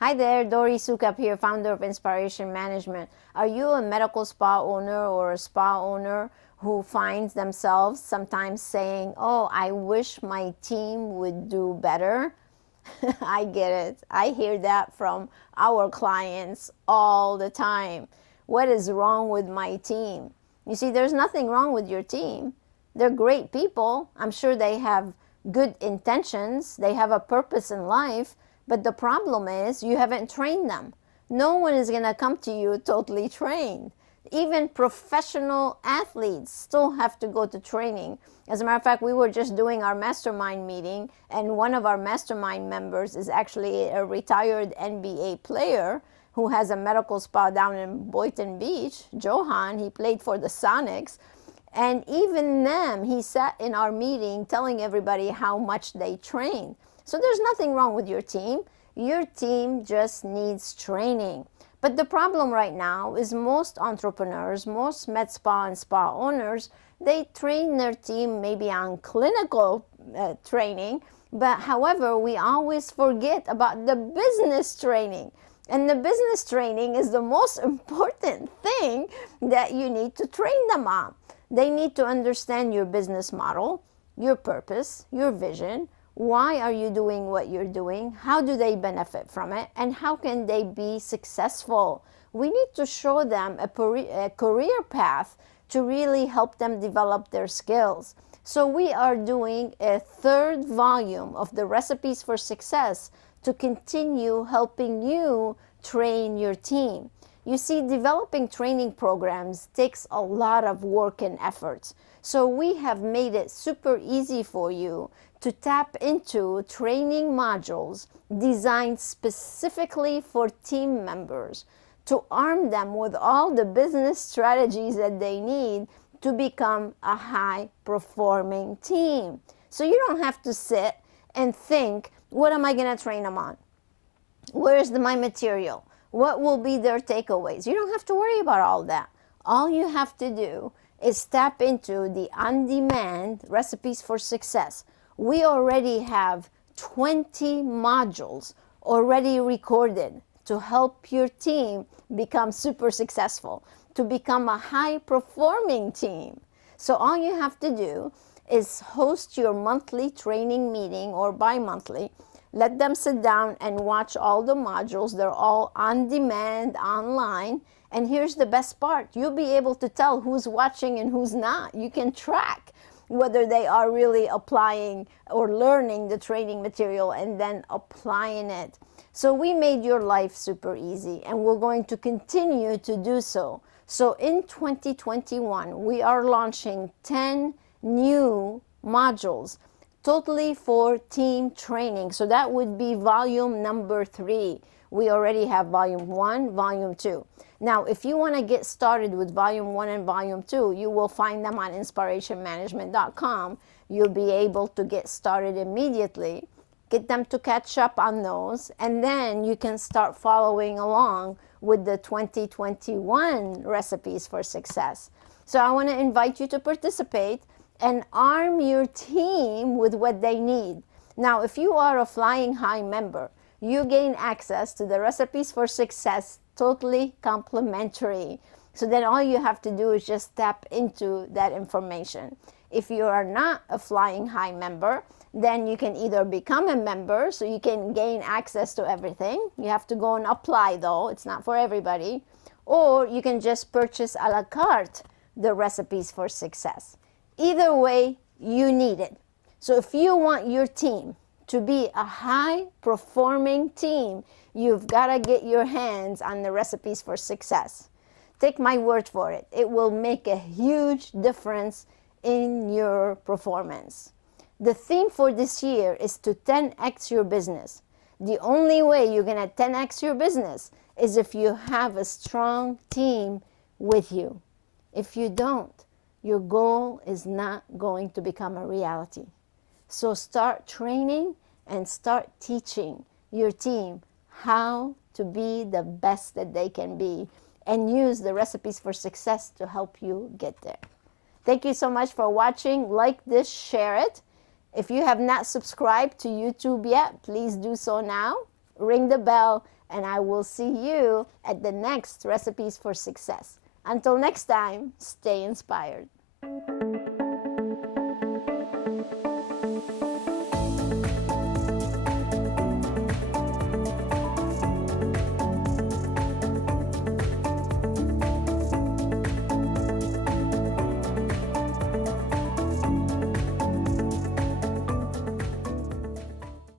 Hi there, Dori Sukap here, founder of InSPAration Management. Are you a medical spa owner or a spa owner who finds themselves sometimes saying, oh, I wish my team would do better? I get it. I hear that from our clients all the time. What is wrong with my team? You see, there's nothing wrong with your team. They're great people. I'm sure they have good intentions. They have a purpose in life. But the problem is you haven't trained them. No one is going to come to you totally trained. Even professional athletes still have to go to training. As a matter of fact, we were just doing our mastermind meeting, and one of our mastermind members is actually a retired NBA player who has a medical spa down in Boynton Beach. Johan, he played for the Sonics. And even them, he sat in our meeting telling everybody how much they train. So there's nothing wrong with your team. Your team just needs training. But the problem right now is most entrepreneurs, most med spa and spa owners, they train their team maybe on clinical training, but however, we always forget about the business training. And the business training is the most important thing that you need to train them on. They need to understand your business model, your purpose, your vision. Why are you doing what you're doing? How do they benefit from it? And how can they be successful? We need to show them a career path to really help them develop their skills. So we are doing a third volume of the Recipes for Success to continue helping you train your team. You see, developing training programs takes a lot of work and effort. So we have made it super easy for you to tap into training modules designed specifically for team members, to arm them with all the business strategies that they need to become a high-performing team. So you don't have to sit and think, what am I going to train them on? Where's my material? What will be their takeaways? You don't have to worry about all that. All you have to do is tap into the on-demand Recipes for Success. We already have 20 modules already recorded to help your team become super successful, to become a high-performing team. So all you have to do is host your monthly training meeting or bi-monthly. Let them sit down and watch all the modules. They're all on demand, online. And here's the best part. You'll be able to tell who's watching and who's not. You can track whether they are really applying or learning the training material and then applying it. So we made your life super easy, and we're going to continue to do so. So in 2021, we are launching 10 new modules totally for team training. So that would be volume number 3. We already have volume 1, volume 2. Now, if you want to get started with volume 1 and volume 2, you will find them on InSPArationManagement.com. You'll be able to get started immediately, get them to catch up on those, and then you can start following along with the 2021 Recipes for Success. So I want to invite you to participate and arm your team with what they need. Now, if you are a Flying High member, you gain access to the Recipes for Success totally complimentary. So then all you have to do is just tap into that information. If you are not a Flying High member, then you can either become a member so you can gain access to everything. You have to go and apply though, it's not for everybody. Or you can just purchase a la carte the Recipes for Success. Either way, you need it. So if you want your team to be a high-performing team, you've got to get your hands on the Recipes for Success. Take my word for it. It will make a huge difference in your performance. The theme for this year is to 10x your business. The only way you're going to 10x your business is if you have a strong team with you. If you don't, your goal is not going to become a reality. So start training and start teaching your team how to be the best that they can be, and use the Recipes for Success to help you get there. Thank you so much for watching. Like this, share it. If you have not subscribed to YouTube yet, please do so now. Ring the bell and I will see you at the next Recipes for Success. Until next time, stay inspired.